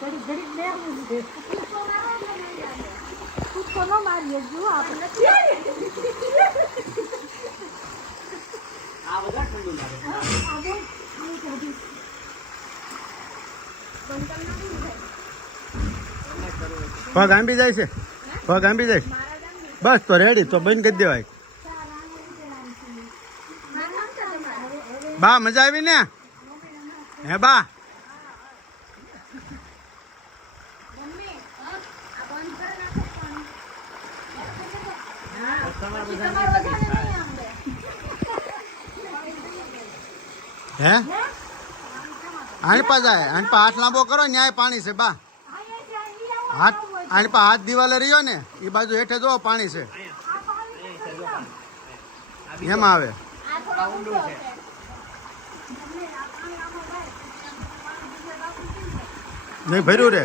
ઘડી ઘડી લેવું છે કૂદકો ન મારીએ જો આપણે આ બધા ઠંડુ લાગે પગ આંબી જાય છે પગ આંબી જાય બસ તો રેડી તો બંધ કરી દેવાય બા મજા આવી ને હે બા હે આણપા જાય આણપા હાથ લાંબો કરો ન્યાય પાણી છે બા હાથ આણપા હાથ દિવાલે રહ્યો ને એ બાજુ હેઠે જો પાણી છે એમાં આવે નહીં ભર્યું રે